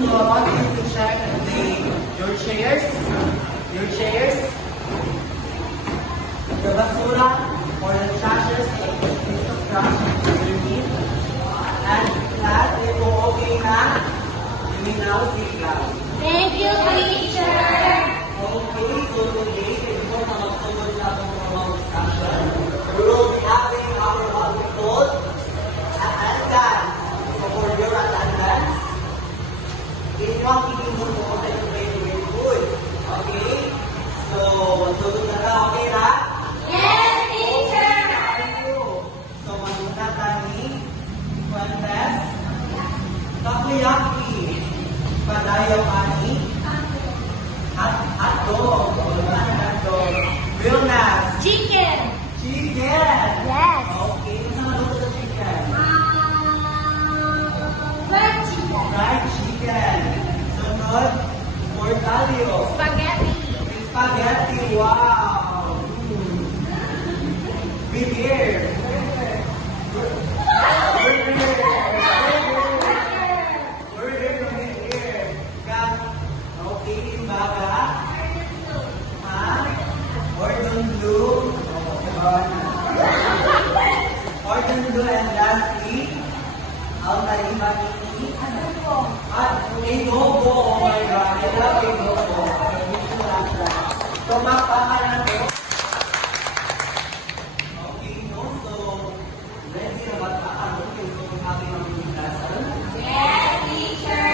So I want you to check your chairs, the basura or the trashers, piece of trash underneath. And class, ito okay na? You may now sit down. Thank you, teacher. Okay, so today, before mag-upload sa atong formal discussion, we will be having our what we call attendance. So for your attendance, inyong itinulong ko sa inyo very good. Okay? So, magsulog na ka, okay na? Yes, teacher. So, magmuna kami, contest, takoyaki, padayaw ani, hotdog, hotdog, Wilnas, Chicken. chicken. Yes. Okay, ano sa luto sa chicken? Fried chicken. Fried chicken. Sunod, mortalio. Spaghetti. Spaghetti, wow! Beer. Okay, baga. Ha? Cordon bleu. Cordon bleu and lastly, Al-Tarimani. At Inogo. Oh my God, I love Inogo. So, mapakalan ko. Okay, no? So, ready na mapakalan ko yung aking mga klasal? Yes, teacher.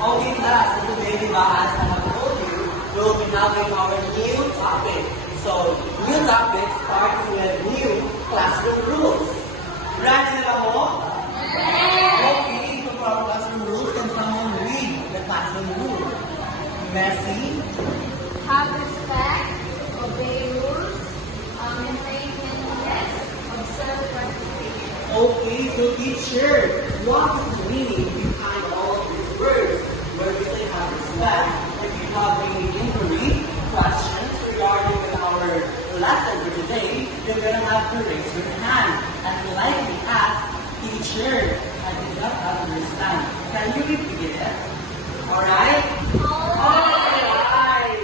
Okay, class. So, today, di ba, as I have told you, we'll be having our new topic. So, new topic starts with new classroom rules. Ready na mo? Okay, so for our classroom rules, can someone read the classroom rule? Messi? Have respect, obey rules, maintain cleanliness, observe participation. Okay, so teacher, what is the meaning behind all of these words? Where we say have respect, if you have any inquiry, questions regarding our lesson for today, you're gonna have to raise your hand and politely ask, teacher, I did not understand. Can you repeat it? Alright? Alright!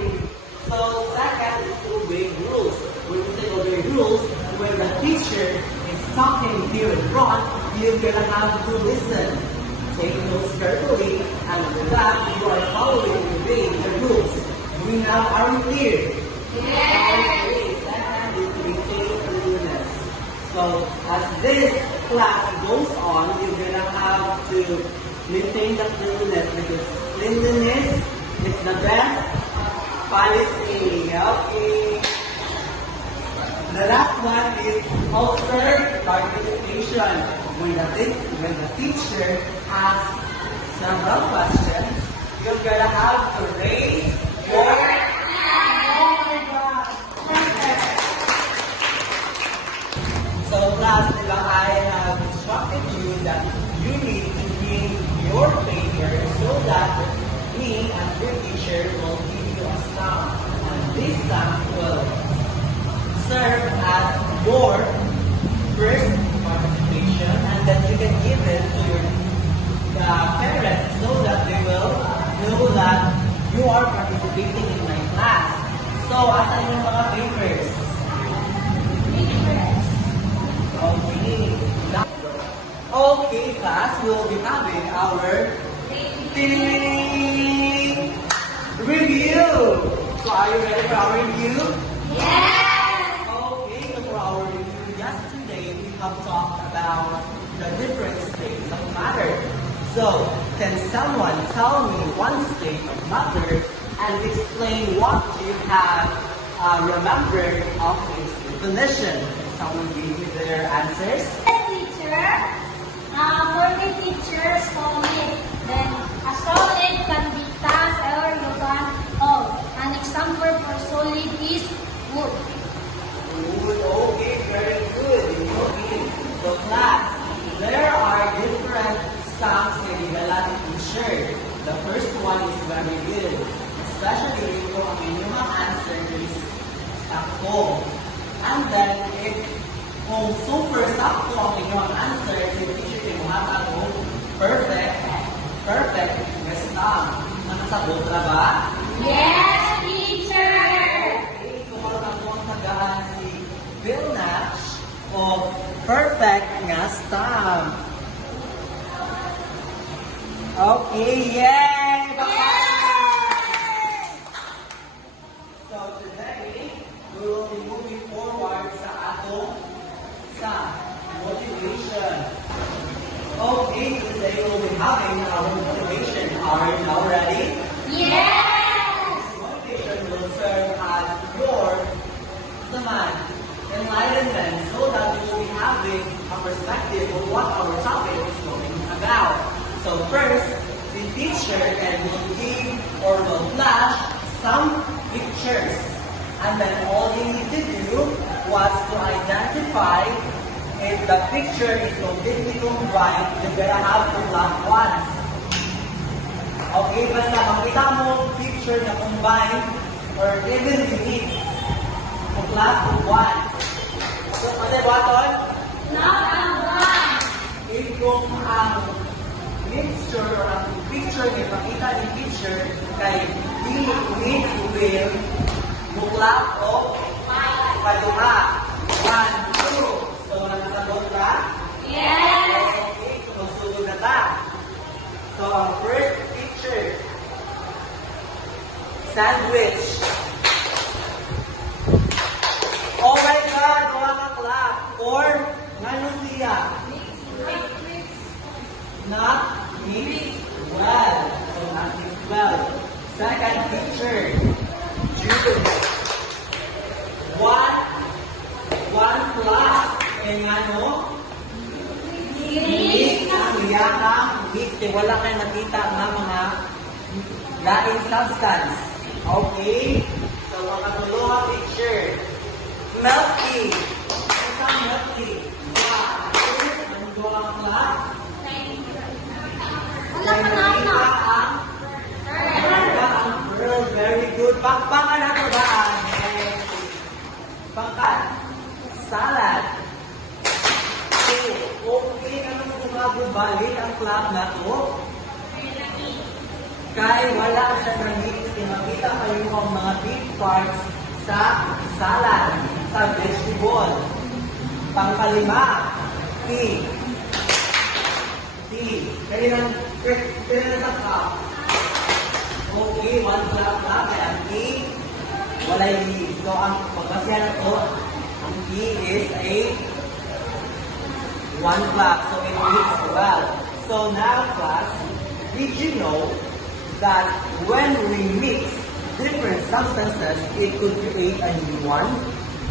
So second is to obey rules. When we say obey rules, when the teacher is talking here in front, you're gonna have to listen. Take notes carefully, and with that, you are following and obeying the rules. We now are we clear? Okay, second is to maintain cleanliness. So as this class goes on, you're gonna have to maintain the cleanliness because cleanliness is the best policy. Okay. The last one is observe participation. When the teacher asks several questions, you're gonna have to raise your hand. Oh my God! Perfect. So class, I have instructed you that you need to bring your paper so that me as your teacher will give you a stamp, and this stamp will serve as your first participation, and then you can give it to your parents so that they will know that you are participating in my class. So, asan yung mga papers? Okay. Okay, class, we'll be having our review. So, are you ready for our review? Yes. Okay, so for our review yesterday, we have talked about the different states So, can someone tell me one state of matter and explain what you have remembered of its definition? Can someone give me their answers? Yes, teacher. For me, teacher, solid. Then, a solid can be cast or you can hold. An example for solid is wood. Good, okay, very good. Okay. So class, there are different stamps na ibala sa t-shirt. The first one is very good. Especially if ang inyong answer is sakto. And then, if kung super sakto ang inyong answer, si teacher kayo mga perfect, perfect, na stamp. Nakasabot na ba? Yes, teacher. Okay, so magkakaroon tagaan si Bill Nash o perfect nga stamp. Okay, yay! So today, we will be moving forward sa atong motivation. Okay, so today we will be having our motivation. Are you now ready? Yes. Motivation will serve as your enlightenment so that we will be having a perspective of what our topic is going about. So first, the teacher will give or will flash some pictures. And then all you need to do was to identify if the picture is completely combined, you gotta have to clap once. Okay, basta makita mo picture na combined or even mix, clap once. So, kasi button? Not a one. If kung ang mixture or ang picture na makita ni picture kay di mix with muklap o paduha. 1, 2. So, nakasabot ka? Yes. Okay, so magsulog na ta. So, ang first picture, sandwich. Oh my God, mga ka-clap. Or, ano siya? Not mixed well. So, not mixed well. Second picture, juice. One plus, and ano? Mix. Ang yakang mix. Wala kayo nakita ng mga laing substance. Okay? So, mga tulungan picture. Milky. Isang milky. Ang doang clap. Wala ka na na. Ang pearl, very good. Pakpakan na ba? Pangkat. Salad. Okay, ano mo balik ang clap na to? Kaya wala siya na mix. Makita kayo ang mga big parts sa salad, sa vegetable. Pangkalima, tea. Kaya sa cup. Okay, one clap na. Kaya ang tea, walay leaves. So, ang pagkasya na to, ang tea is a 1 clap. So, it mixes well. So, now, class, did you know that when we mix different substances, it could create a new one?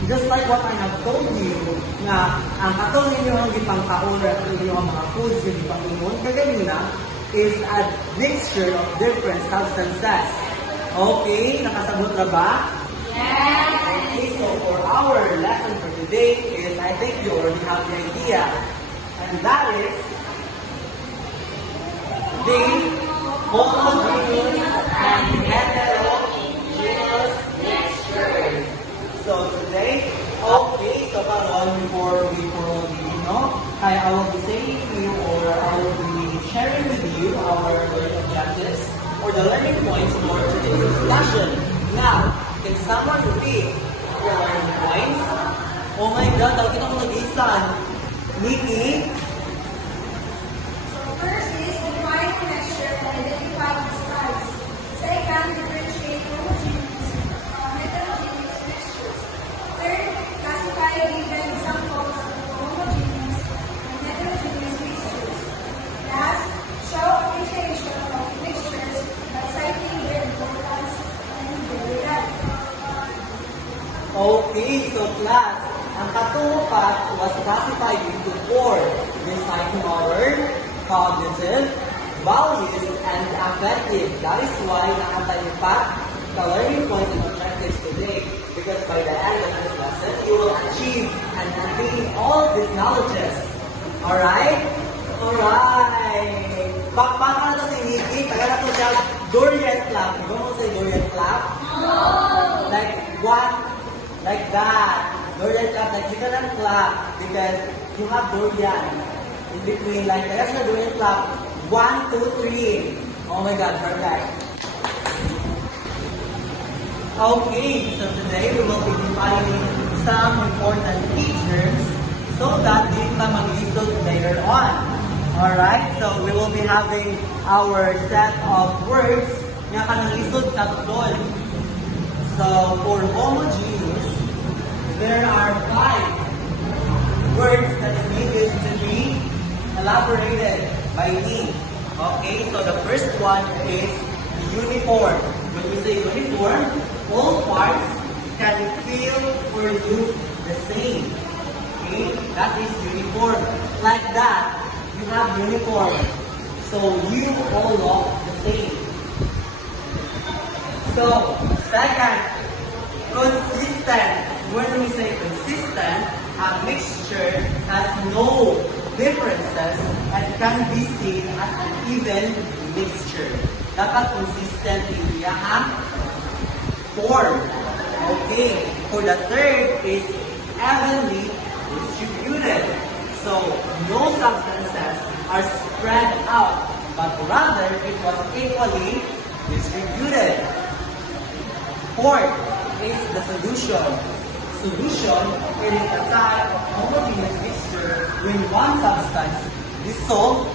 Just like what I have told you, na ang katong ninyo ang ipangkaura at ninyo ang mga foods yung ipangingon, kaganina is a mixture of different substances. Okay, nakasabot na ba? Yes. Okay, so for our lesson for today is, I think you already have the idea, and that is the homogeneous and heterogeneous mixture. So today, okay, so karon before we I will be saying to you, or I will be sharing with you our learning objectives or the learning points for today's discussion. Now, can someone repeat your learning points? Oh my God, talagang ako nag-isan. Nikki? So first is define mixture and identify its types. Second, differentiate homogeneous heterogeneous mixtures. Third, classify and give examples of homogeneous and heterogeneous mixtures. Last, show class, ang katupat was classified into four, reciting our cognitive, values, and affective. That is why nakatayo pa the learning points and objectives today, because by the end of this lesson, you will achieve and attain all these knowledges. Alright? Alright! Bakbakan na to si Nikki, taga na to siya durian clap. You know say durian clap? No. Like what? Like that. Durian clap, like you cannot clap because you have durian in between. Like, taga siya durian clap. 1, 2, 3. Oh my God, perfect. Okay, so today we will be defining some important features so that we can mag-lisod later on. Alright, so we will be having our set of words na kanalisod sa tutol. So for homogeneous, there are 5 words that is needed to be elaborated by me. Okay, so the first one is uniform. When we say uniform, all parts can feel for you the same. Okay? That is uniform. Like that, you have uniform. So you all look the same. So, second, consistent. When we say consistent, a mixture has no differences and can be seen as an even mixture. Dapat consistent yung iyahang form. Okay. For the third is evenly distributed. So, no substances are spread out, but rather it was equally distributed. Fourth is the solution. Solution is a type of homogeneous mixture when one substance dissolved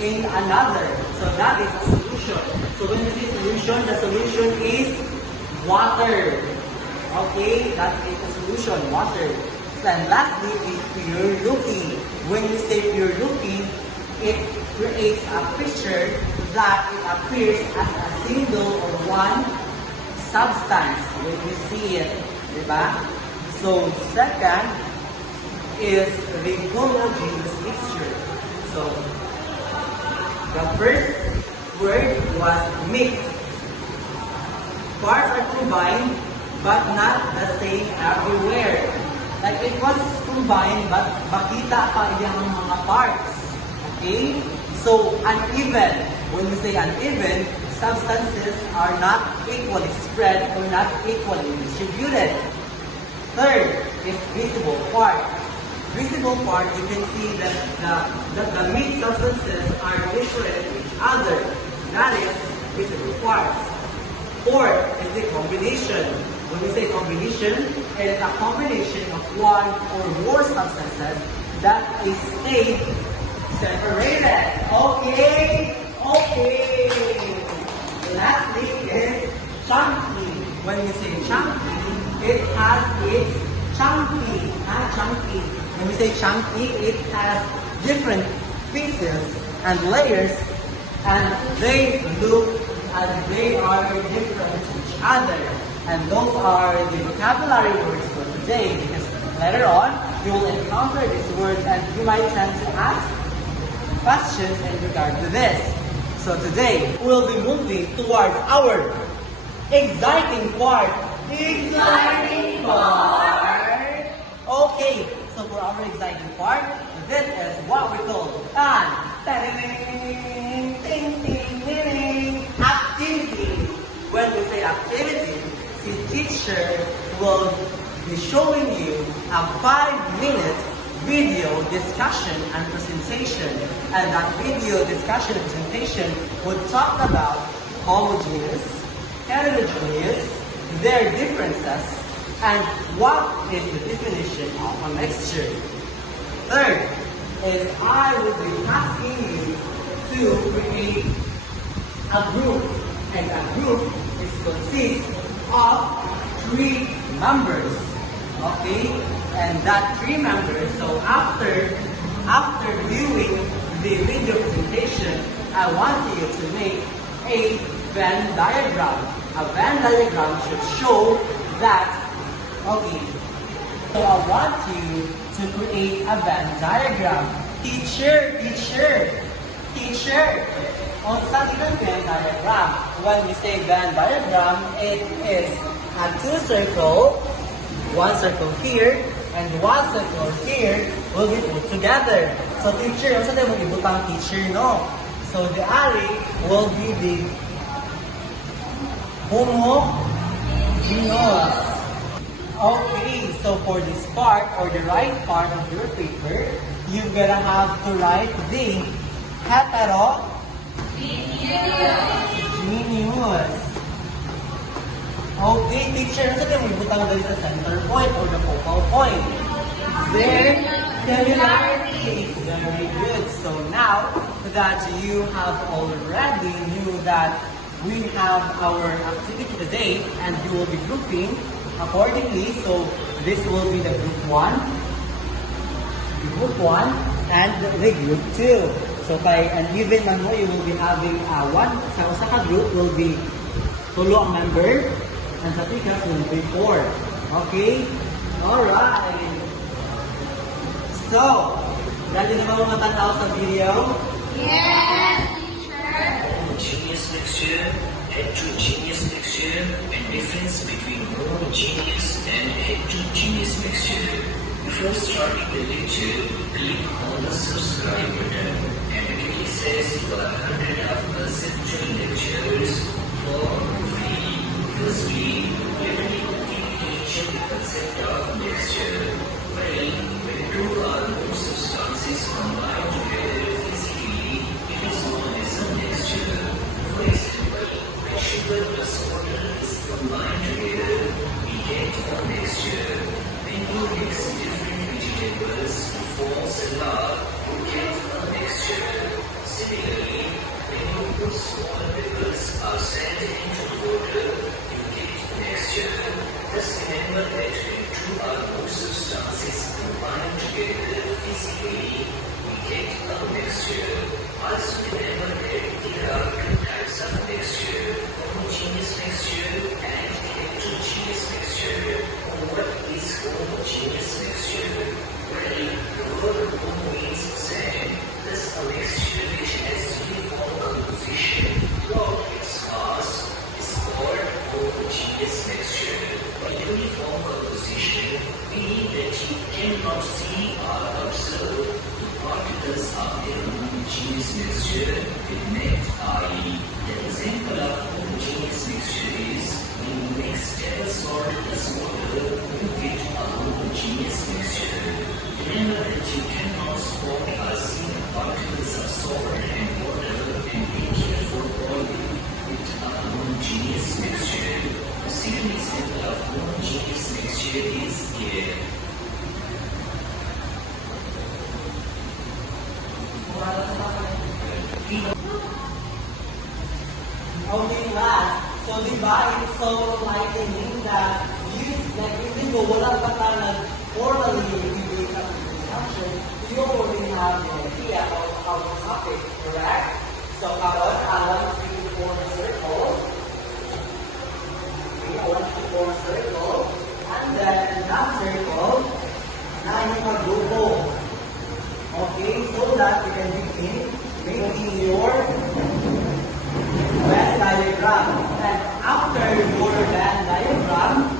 in another. So that is a solution. So when we say solution, the solution is water. Okay, that is the solution, water. And lastly is pure looking. When we say pure looking, it creates a picture that it appears as a single or one substance when we see it. Diba? So second is the homogeneous mixture. So the first word was mixed. Parts are combined but not the same everywhere. Like it was combined but makita pa yung mga parts. Okay? So uneven. When we say uneven, substances are not equally spread or not equally distributed. Third is visible part. Visible part, you can see that the mixed substances are different from each other. That is visible parts. Fourth is the combination. When we say combination, it is a combination of one or more substances that is stayed separated. Okay? Okay. Lastly is chunky. When we say chunky, it has its chunky. Chunky. When we say chunky, it has different pieces and layers, and they look and they are different to each other. And those are the vocabulary words for today, because later on, you will encounter these words and you might tend to ask questions in regard to this. So today, we'll be moving towards our exciting part. Exciting part! Okay, so for our exciting part, this is what we call an activity. When we say activity, the teacher will be showing you a 5-minute video discussion and presentation. And that video discussion and presentation would talk about homogeneous, heterogeneous, their differences, and what is the definition of a mixture. Third is I will be asking you to create a group, and a group is consists of 3 members. Okay, and that 3 members. So after viewing the video presentation, I want you to make a Venn diagram. A Venn diagram should show that. Okay. So So I want you to create a Venn diagram. Teacher, unsa ang Venn diagram? When we say Venn diagram, it is a two circle, one circle here, and one circle here will be put together. So teacher, unsa tayo mong ibutang teacher, no? So the alley will be the homogeneous. Okay, so for this part or the right part of your paper, you're gonna have to write the heterogeneous. Okay, teacher, ano sabi mo ibutang dali sa center point or the focal point? Their similarities. Very good. So now that you have already knew that we have our activity today and you will be grouping accordingly. So this will be the group 1, and the group 2. So by an even man mo, you will be having one sa usa ka group will be tulo ang member and sa pikas will be 4. Okay? Alright. So, ready na ba mga tanaw sa video? Yes, teacher. Homogeneous mixture, heterogeneous mixture, and difference between homogeneous and heterogeneous mixture. Before starting the lecture, click on the subscribe button and it says you are 100% lectures for free. Firstly, let me teach you the concept of mixture. Well, when two or more substances combine together physically, it is known as a mixture. For example, when sugar plus water is combined together, we get a mixture. When you mix different vegetables to form salad, you get a mixture. Similarly, when you put small pebbles or sand into water, you get a mixture. Just remember that when two or more substances combine together physically, we get a mixture. Also remember that there are two types of mixture, homogeneous mixture and heterogeneous mixture. What is homogeneous mixture? Well, the word homo means same, thus a mixture which has uniform composition throughout its mass is called homogeneous mixture. By uniform composition, we mean that you cannot see or observe the particles of a homogeneous mixture with net, i.e. The example of homogeneous mixture is when you mix table salt plus water, you get a homogeneous mixture. Remember that you cannot spot or see the particles of salt and water and be careful boiling with a homogeneous mixture. The second example of homogeneous mixture is air. Okay, class. So, di ba, it's so enlightening that even though wala pa tayo formally review sa discussion, you already have the idea of how to topic, correct? So, karon, I want you to form a circle. Okay, I want you to form a circle. And then, in that circle, na yung magrupo. Okay, so that you can begin making your Venn diagram. And after your Venn diagram,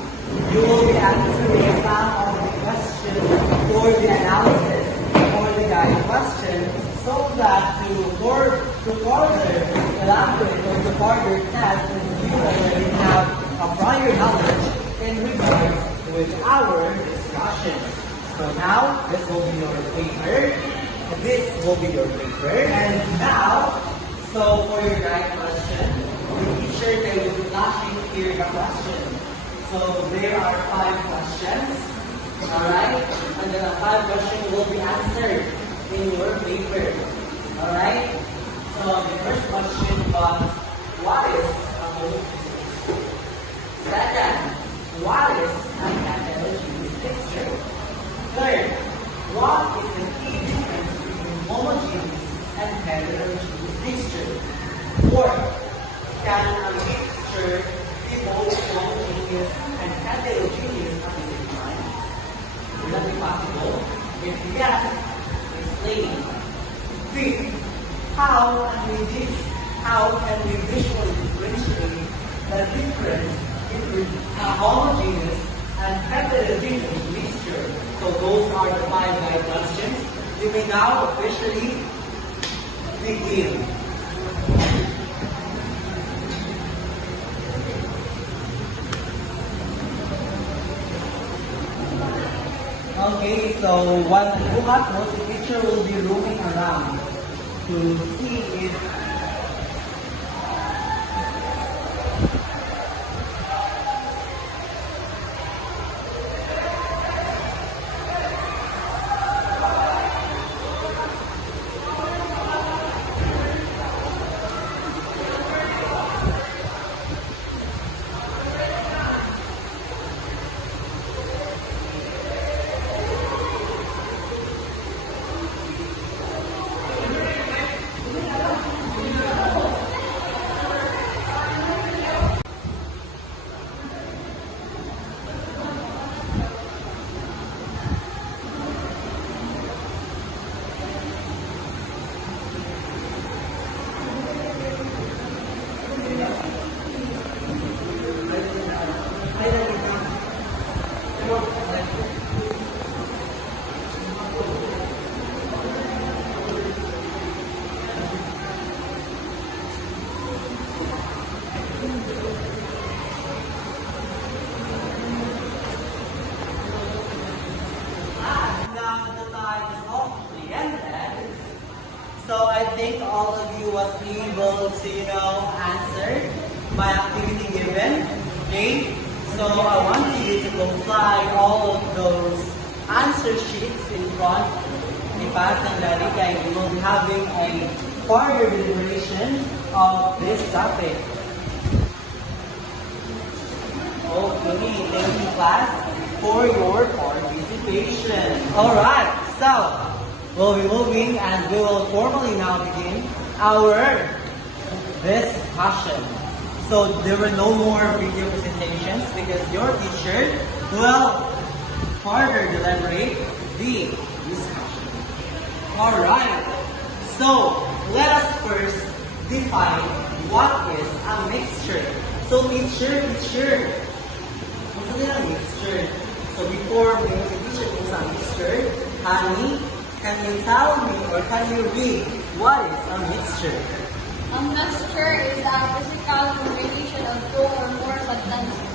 you will be answering some of the questions for the analysis for the guide question, so that to further elaborate or to further test, you already have a prior knowledge in regards with our discussion. So now, this will be your paper. This will be your paper. And now, so for your guide question, the teacher they will be flashing here the question. So there are 5 questions. Alright? And then the 5 questions will be answered in your paper. Alright? So the first question was, what is a homogeneous? Second, what is a heterogeneous mixture? Third, what is the key difference between homogeneous and heterogeneous mixture? Fourth, can a mixture be both homogeneous and heterogeneous at the same time? Will that be possible? If yes, explain. Fifth, how can we visually differentiate the difference between a homogeneous and heterogeneous mixture? So those are the 5 guide questions. You may now officially begin. Okay, so while the book uploads, the teacher will be roaming around to see if so I think all of you was able to, answer my activity given. Okay? So I want you to comply all of those answer sheets in front ni Paz and Larika, and we will be having a further deliberation of this topic. Okay, thank you class for your participation. Alright, so we'll be moving and we will formally now begin our discussion. So there were no more video presentations because your teacher will further deliberate the discussion. Alright, so let us first define what is a mixture. So teacher, what's a mixture? So before we use a teacher what's a mixture, Honey, can you tell me or can you read what is a mixture? A mixture is a physical combination of 2 or more substances.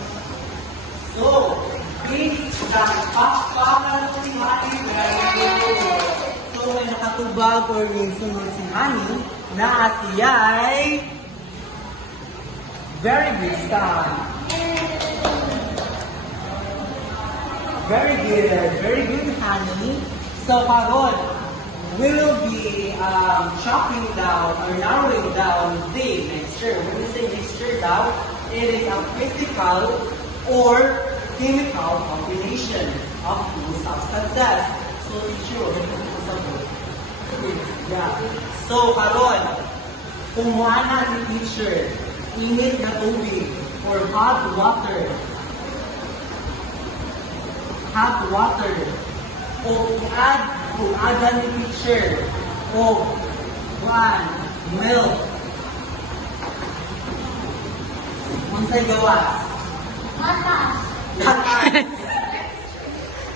So, please, pakpakan si Honey. Very good. So, may nakatubag or may sunod si Honey na siya ay very good stand. Very good, Honey. So, karon, we will be chopping down or narrowing down the mixture. When we say mixture down, it is a physical or chemical combination of 2 substances. So, teacher, we're going to put some yeah. So, karon, kung wala si teacher, init na tubig or hot water, o kung add ni teacher o milk. Unsay gawas? Gatas.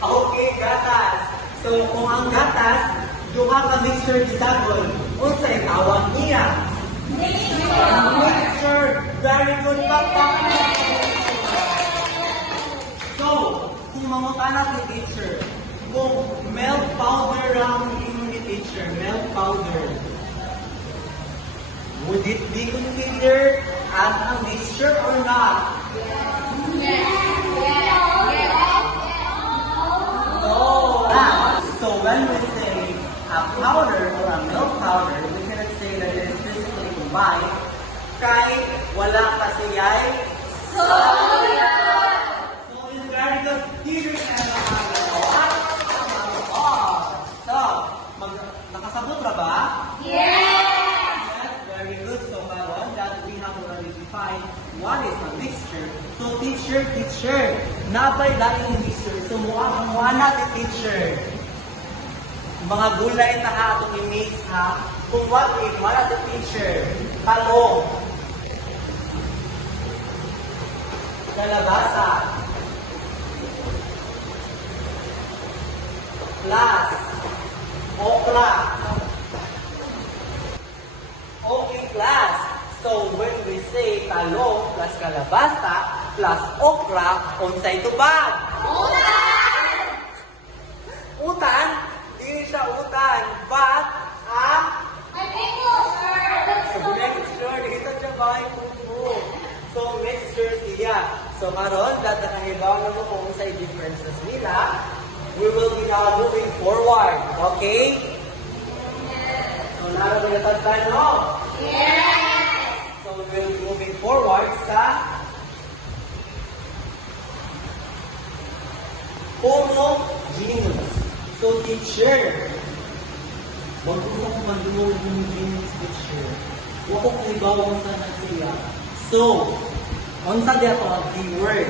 Okay, gatas. So kung ang gatas, duha ka mixture gisagon, unsay tawag niya? Mixture. Very good, Papa. So, kung mangutana si teacher, kung milk powder ang ni teacher, milk powder, would it be considered as a mixture or not? No. So when we say a powder or a milk powder, we cannot say that it is physically combined. Kay wala kasi ay soya. So in very good theory na So, nakasabot na ba? Yes, very good. So, karon that we have already defined what is a mixture. So, teacher, nabay dahil yung mixture teacher. So, mukha na si teacher. Mga gulay na ha, itong i-mix ha. Kung what if, mukha na si teacher. Talong. Kalabasa. Plus. Okra. Okay, class. So, when we say talong plus kalabasa plus okra, unsay tubag? Utan! Utan? Hindi siya utan. But, mixture. Dito siya ba yung pupo? So, mixture siya. So, karon that nakahibaw na mo kung unsay differences nila, we will be now moving forward. Okay? So, naroon na tatay, no? So, we will be moving forward sa homogeneous. So, teacher, bago ko mag-duo ng homogeneous teacher, huwag ko kaibawan sa nagsiya. So, unsa di ako ang keyword?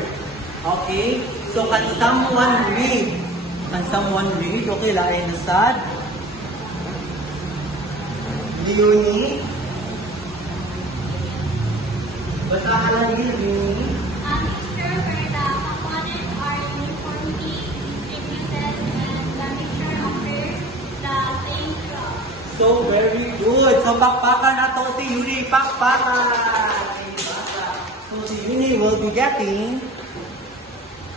Okay? So, can someone read? Can someone read? Okay, lain na sad. Leonie? Basahan lang yun, Leonie. A mixture where the components are uniformly distributed and the mixture appears the same throughout. So, very good. So, pakpakan na to si Yuni. Pakpakan! So, si Yuni will be getting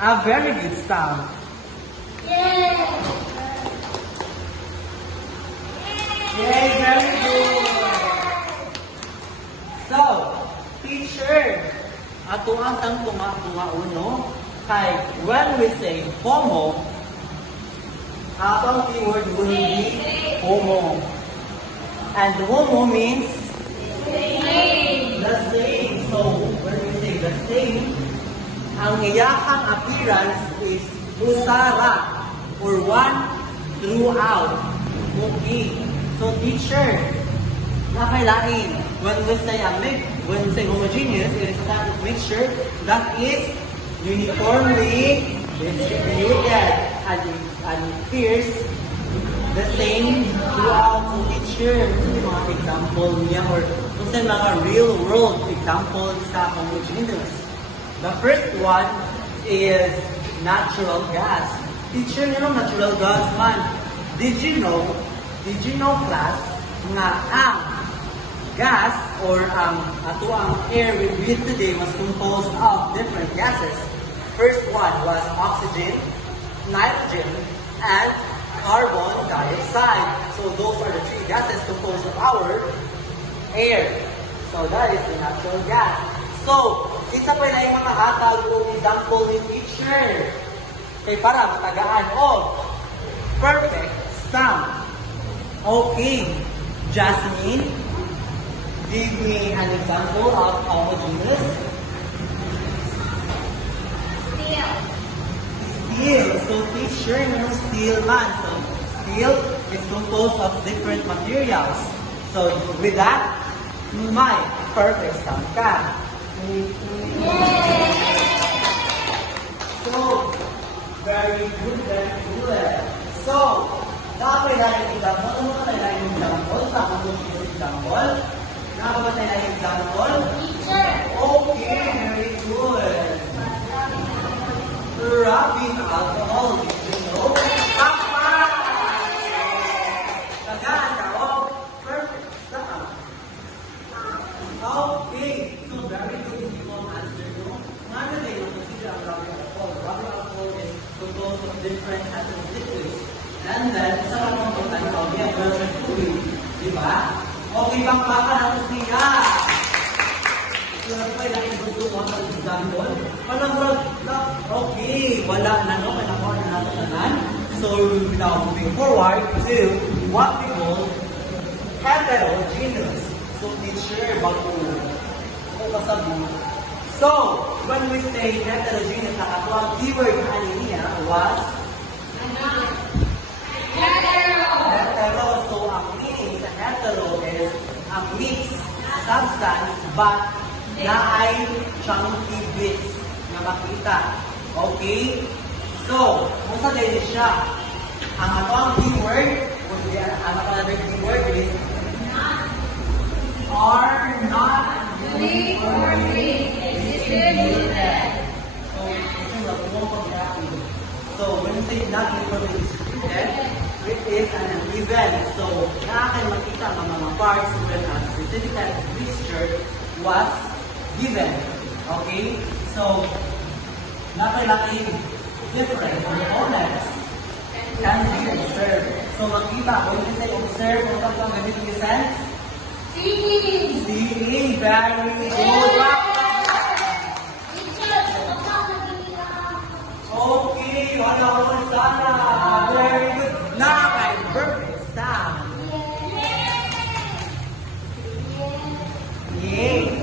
a very good stamp. Yay! Yay, very good. So, teacher, ato ang tunga uno, kay when we say homo, atong keyword will be homo. And homo means the same. So, when we say the same, ang iyakang appearance is usara or one throughout. Okay. So, teacher, nakailain. When we say homogeneous, it is a type of mixture that is uniformly distributed and appears the same throughout. So, teacher, sa mga example niya or sa mga real world examples sa homogeneous. The first one is natural gas. Teacher, natural gas man. Did you know class, nga ang gas or ato ang air we breathe today was composed of different gases. First one was oxygen, nitrogen, and carbon dioxide. So those are the three gases composed of our air. So that is the natural gas. So, isa pa na yung mga hatag o example ni teacher. Kay para matagaan o perfect sum. Okay, Jasmine, give me an example of homogeneous. Steel. So, teacher, steel man. So, steel is composed of different materials. So, with that, my perfect sum ka. So, very good, very good. So, dapat tayo example. Ano ba tayo example? Sa homogeneous example? Dapat ba tayo example? Teacher! Okay, very good. Rubbing alcohol, did you know? Papa! Tagaan ka, oh. Perfect. Stop. Okay. So, very good if you will answer, no? None of them consider ang rubbing alcohol. Rubbing alcohol is composed of different atomic liquids. And then, isa lang ang pagtanong, yan, version 2, di ba? Okay, pakpakan natin siya. Kung pa ilang gusto mo ang example, walang okay, wala na, no? Nakuha na natin naman. So, now moving forward to what we call heterogeneous. So, teacher, bago kasabi. So, when we say heterogeneous, ang keyword na niya was hetero. So, ang meaning sa hetero is a mixed substance but na ay chunky bits na makita. Okay? So, kung sa din siya, ang ato ang keyword, would be, ang another keyword is are not Doing or being executed. So, ito yung nakuha ko natin. So, when you say not equally distributed, it is an event. So, nakakay makita ang mga parts when a specific type of mixture was given. Okay? So, nakakay different components can be observed. So, makita, when you say observe, kung saan ang ganito yung sense? Seeing. Seeing, very good. Okay, wala ko sana. Very good. Nakakay, perfect stop. Yay!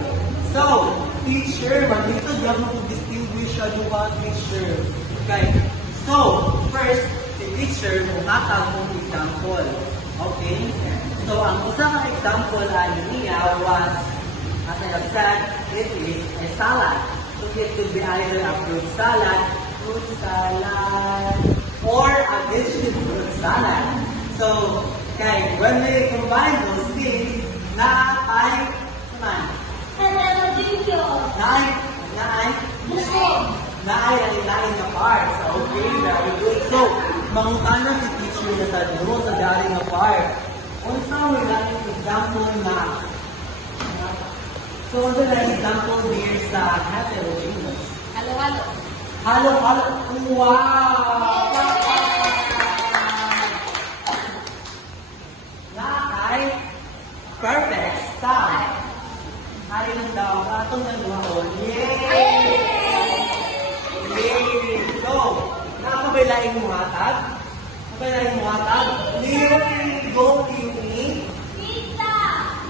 So, teacher, dito diyan mo distinguish siya yung teacher. Okay. So, first, si teacher mo hatag mong example. Okay? So, ang usang example niya was, as I have said, it is a salad. So, it could be either a fruit salad, or a vegetable fruit salad. So, okay, when we combine those things, na ay lain na parts. Okay, very good. So, mangutana si teacher na sa dulo sa daring na part. Kung saan may lain example na so, ano na example here sa heterogeneous? Halo-halo. Halo-halo. Wow! Nakay perfect style. Hari lang daw, atong nagwahon. Yay! Yay! So, nakakabaylaing mo hatag? Nakakabaylaing mo hatag? Really go eat Pizza.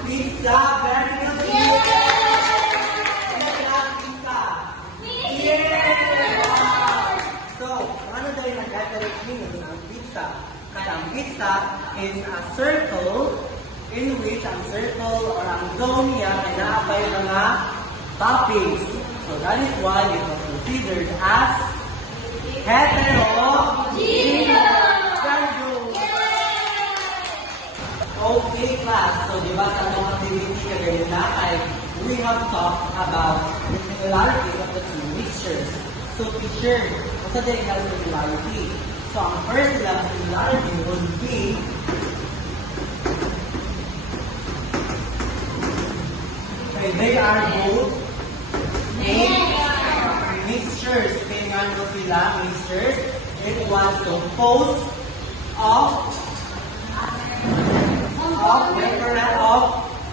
pizza. Very good. Yay! Pizza. Yay! So, ano daw yung nag-gathering means ang pizza? Kaya ang pizza is a circle in which ang circle or ang zone niya ay naapay mga toppings. So that is why it was considered as heterogeneous. Very good. Okay, class. So, di ba sa mga activity na ganyan na ay we have talked about the similarities of the two mixtures. So, teacher, what's the similarity? So, ang first similarity would be okay, they are both mixtures. Kaya nga nyo sila, mixtures. It was composed of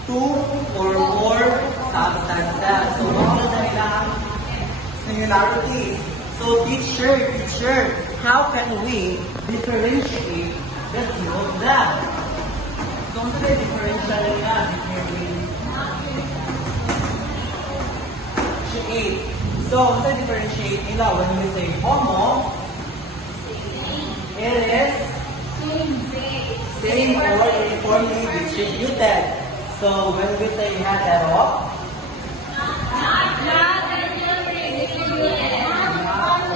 two or more substances. So, all of them have similarities. So, teacher, how can we differentiate the two of them? So, ano ba differentiate na between so, to differentiate nila, when we say homo, it is same or uniformly distributed. So, when we say hetero,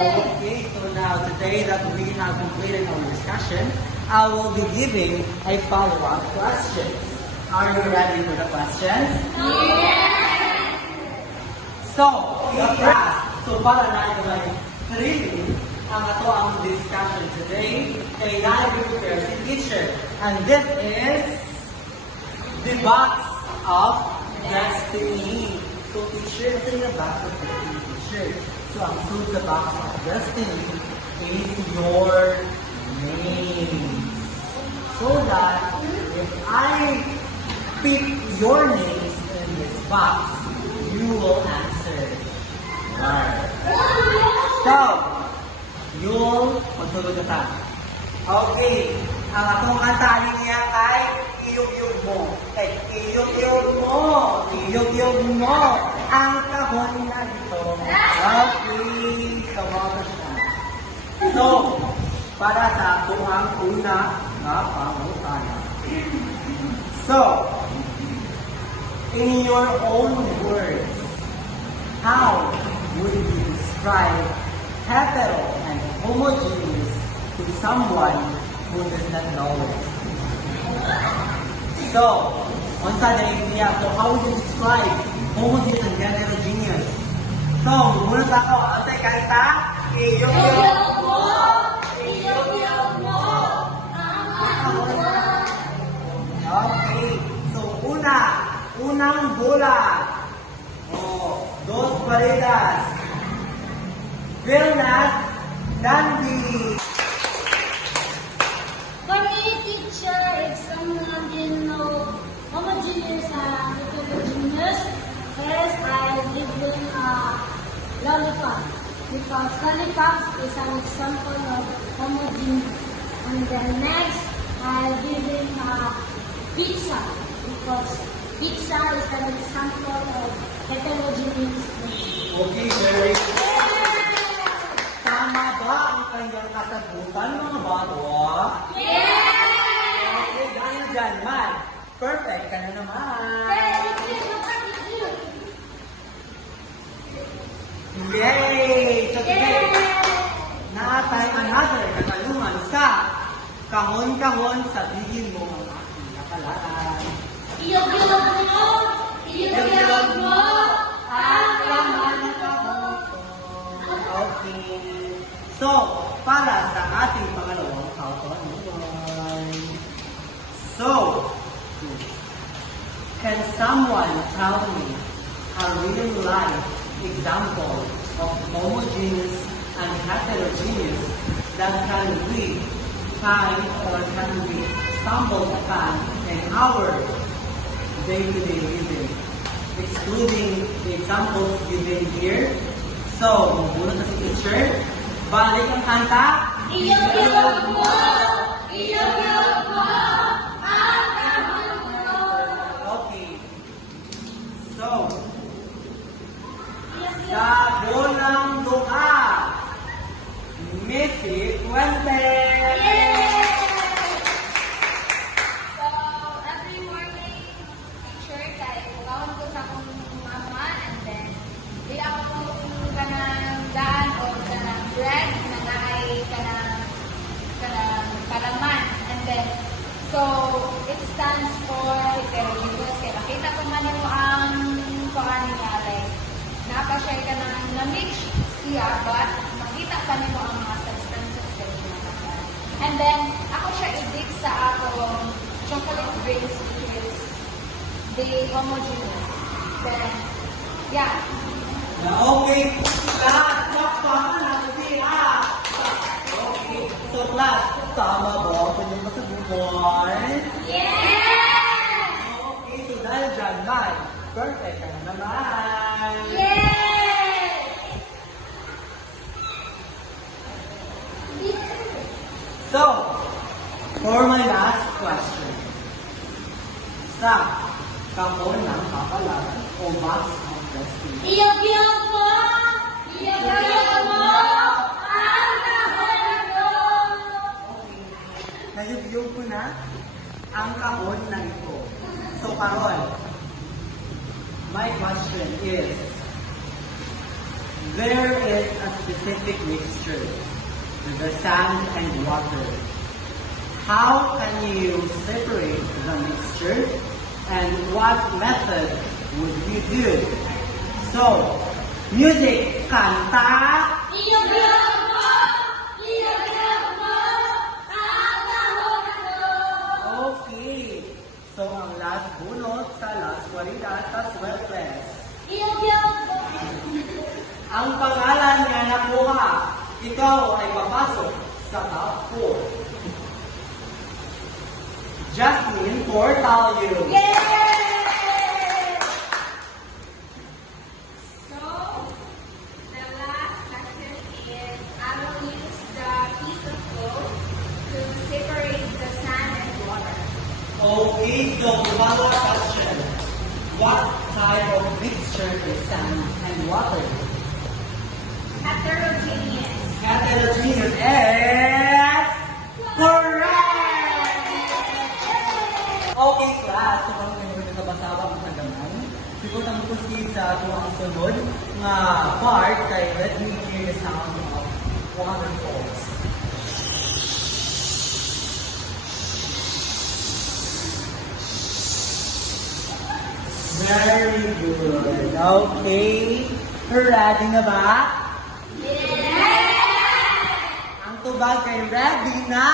okay, so now today that we have completed our discussion, I will be giving a follow-up questions. Are you ready for the questions? So, para na ito ay really ang ato ang discussion today kay na-prepare si teacher. And this is the box of destiny. So, teacher, ito yung box of destiny, teacher. So, ang suit sa box of destiny is your name. So that if I pick your names in this box, you will answer. Right. So, you'll magsulog ka ta. Okay. Ang atong kantahin niya kay iyog-yog mo. Iyog-yog mo. Iyog-yog mo. Ang kahon na ito. Okay. So, mga siya. So, para sa atong ang una na pangutana. So, in your own words, how would you describe hetero and homogeneous to someone who does not know it. So, on Saturday, so how would you describe homogeneous and heterogeneous? So, muna sa ako, ang say kanta, iyong mo, iyong mo, okay, so unang bola, dos paletas, Vilnas, Dandy. For me, teacher, if someone didn't know homogeneous and heterogeneous, first I give them a lollipop. Because lollipop is an example of homogeneous. And then next, I give them a pizza. Because pizza is an example of heterogeneous. Okay, very good. Tama ba ang kanyang kasagutan, mga bata? Okay, dahil dyan man, perfect ka na naman. Yay! So today, naatay another katanungan sa kahon-kahon sabihin mo ang aking nakalaan. Iyog-iyog mo! Iyog-iyog mo! Ang laman ng kahon. Okay. So, para sa ating pangalawang katanungan. So, can someone tell me a real-life example of homogeneous and heterogeneous that can we find or can we stumble upon in our day-to-day living, excluding the examples given here? So, muna na si teacher, balik ang kanta. Iyog-iyog mo! Iyog-iyog mo! Ang kahon mo! Okay. So, sa bolang doa, Missy Fuentes. So, every morning, teacher, kaya bukawon ko sa akong mama, and then, di ako kanang daan o kanang bread, nanaay kanang palaman. And then, so, it stands for heterogeneous. Kaya makita ko man yung ang paan niya, like, napa-share ka ng lamig siya, but makita pa niyo ang mga substances na ginagawa. And then, ako siya i-dig sa akong chocolate drinks, which is the homogeneous. Then, yeah. Okay, class, pakpakan natin sila. Okay, so class, tama ba ang kanyang kasagutan? Yes! Okay, so dahil dyan, man, perfect ka na naman. Yes! So, for my last question, sa kahon ng kapalan o box of destiny, Iyog-iyog mo! Iyog-iyog mo! Ang kahon mo! nayug-yug ko na ang kahon na ito. So, karon, my question is, there is a specific mixture, the sand and water. How can you separate the mixture and what method would you do? So, music, kanta. Iyog-iyog mo! Iyog-iyog mo! Ang kahon mo! Okay. So, ang last bunot sa last walida sa Sweltless. Iyog-iyog mo! Ang pangalan niya nakuha, ikaw ay papasok sa top 4. Jasmine Portalio. Yay! So, the last question is, I will use the piece of cloth to separate the sand and water. Okay, so follow-up question. What type of mixture is sand and water? Heterogeneous. Heterogeneous is correct! Okay, class. So, kung kayo sa basawa ang tagaman, siguro naman po sa ato ang sunod nga part kay let me hear the sound of waterfalls. Very good. Okay. Ready na ba? Ang tubag ay ready na.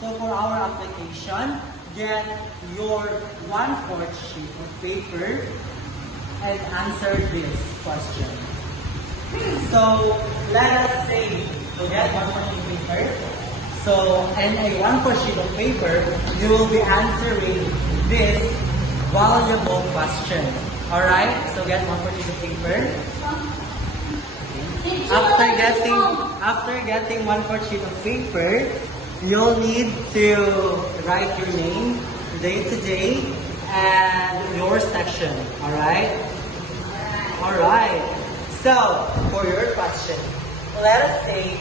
So for our application, get your 1/4 sheet of paper and answer this question. So let us say, to get 1/4 sheet of paper, so and a 1/4 sheet of paper, you will be answering this valuable question. Alright? So get 1/4 sheet of paper. After getting 1/4 sheet of paper, you'll need to write your name, day to day, and your section. Alright? Alright. So, for your question, let us say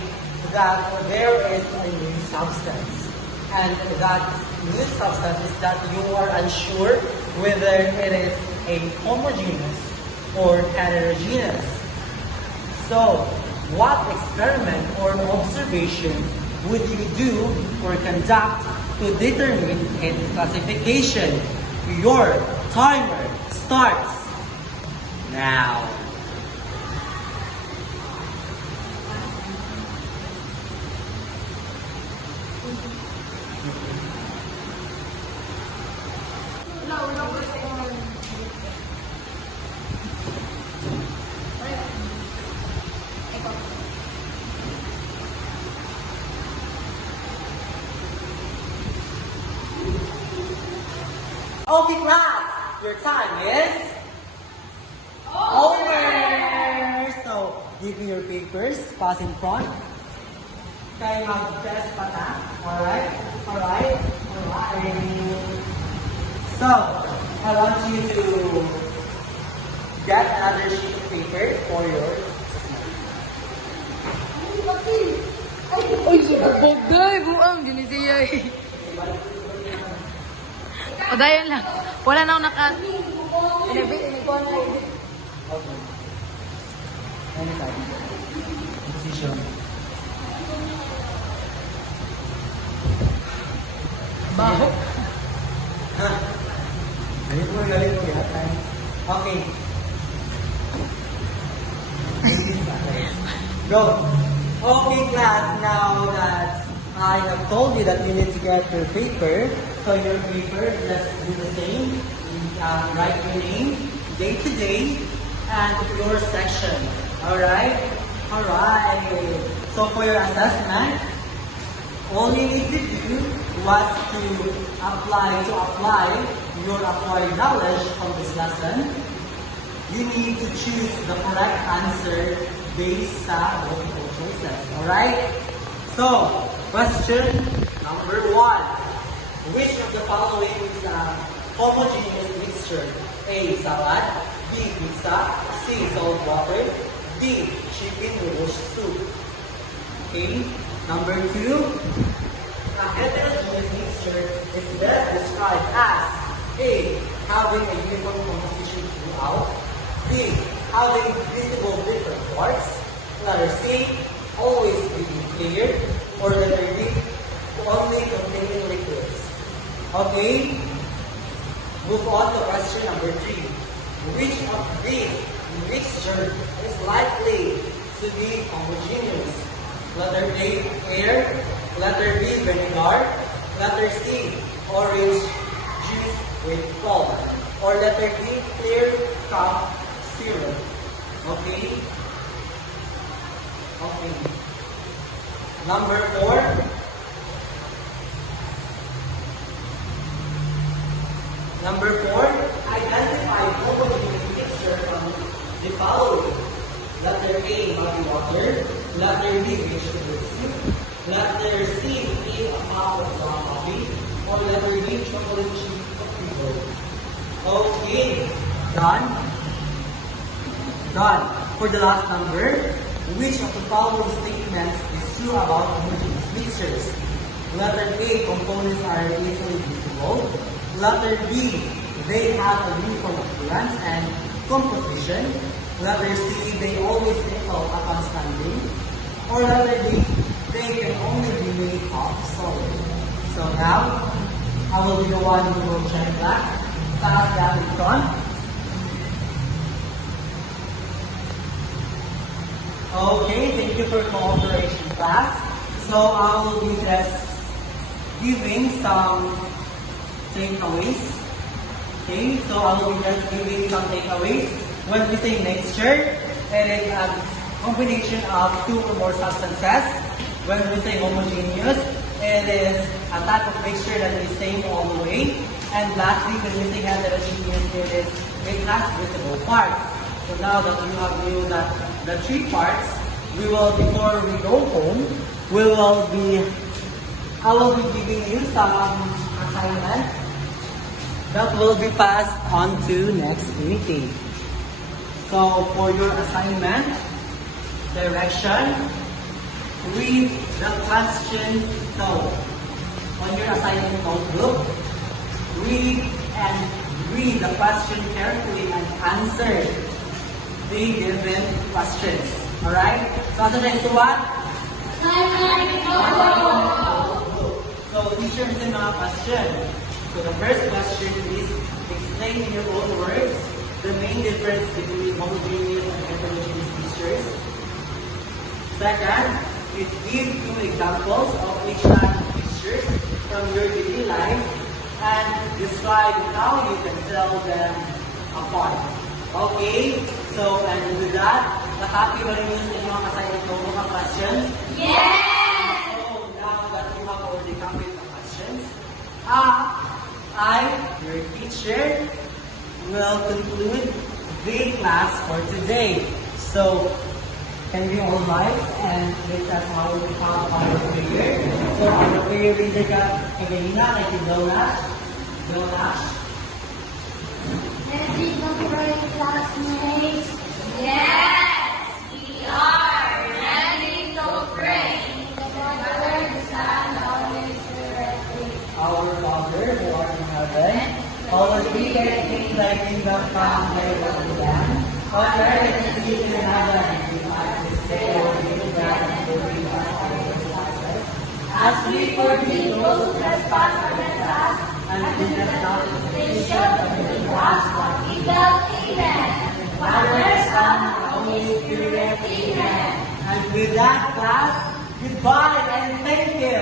that there is a new substance. And that new substance is that you are unsure whether it is a homogeneous or heterogeneous. So, what experiment or observation would you do or conduct to determine its classification? Your timer starts now. Okay, class, your time is over. So, give me your papers, pass in front. Kayo mag-test pa na. Alright? Alright? Alright. So, I want you to get another sheet of paper for your Uy, bagay! Buang! Dili siya eh. O, dayan lang. Wala na ako naka... Inibig-iniguan na eh. Okay. Anytime. Position. Baho. Ha? Galit mo yata. Okay. Go. Okay, class. Now that I have told you that you need to get your paper, so your paper, let's do the same. Write your name, day to day, and your section. Alright? Alright. So for your assessment, all you need to do was to apply your acquired knowledge from this lesson. You need to choose the correct answer based sa multiple choices. Alright? So, question number 1. Which of the following is a homogeneous mixture? A. Salad. B. Pizza. C. Salt water. D. Chicken noodle soup. Okay? Number 2. A heterogeneous mixture is best described as A. Having a uniform composition throughout. B. Having visible different parts. Letter C. Always being clear. Or letter D. Only containing liquids. Okay? Move on to question number 3. Which of these mixture is likely to be homogeneous? Letter A. Air. Letter B. Vinegar. Letter C. Orange juice with cola. Or letter D. Clear cough syrup. Okay? Okay. Number 4. Number 4. Identify homogeneous mixture from the following. Letter A. Muddy water. Letter B. Vegetable soup. Letter C. A cup of strong coffee. Or letter D. Chocolate chip cookie. Okay. Done? Done. For the last number, which of the following statements is true about homogeneous mixtures? Letter A, components are easily visible. Letter B, they have a uniform appearance and composition. Letter C, they always equal upon standing. Or letter D, they can only be made of solid. So now, I will be the one who will check that. Pass that in front. Okay, thank you for cooperation, class. So I will be just giving some takeaways. Okay, so I will be just giving some takeaways. When we say mixture, it is a combination of two or more substances. When we say homogeneous, it is a type of mixture that is same all the way. And lastly, when we say heterogeneous, it has visible parts. So now that you have knew that the three parts, before we go home, I will be giving you some assignment that will be passed on to next meeting. So for your assignment, direction, read the questions. So on your assignment notebook, read the question carefully and answer the given questions. Alright? So answer tayo to what? So teacher has mga question. So the first question is explain in your own words the main difference between homogeneous and heterogeneous mixtures. Second is give two examples of each type of mixtures from your daily life and describe how you can tell them apart. Okay? So, and with that, happy ba rin yun sa inyong assignment ko mga questions? Yes! So, now that you have already covered the questions, I, your teacher, will conclude the class for today. So, can we all rise and this is how we have our prayer. So, our prayer reader kagahina kay si Donash. Ready to pray, classmates? Yes, we are ready to pray. The Father, the Son, the Holy Spirit. Our Father who art in heaven, hallowed be thy name, thy kingdom come, thy will be done. On earth as it is in heaven, give us this day our daily bread, and forgive us our trespasses, as we forgive those who trespass against us, and lead us not into temptation, but deliver us from evil. Amen. Father, Son, and Holy Spirit. Amen. And with that, class, goodbye and thank you.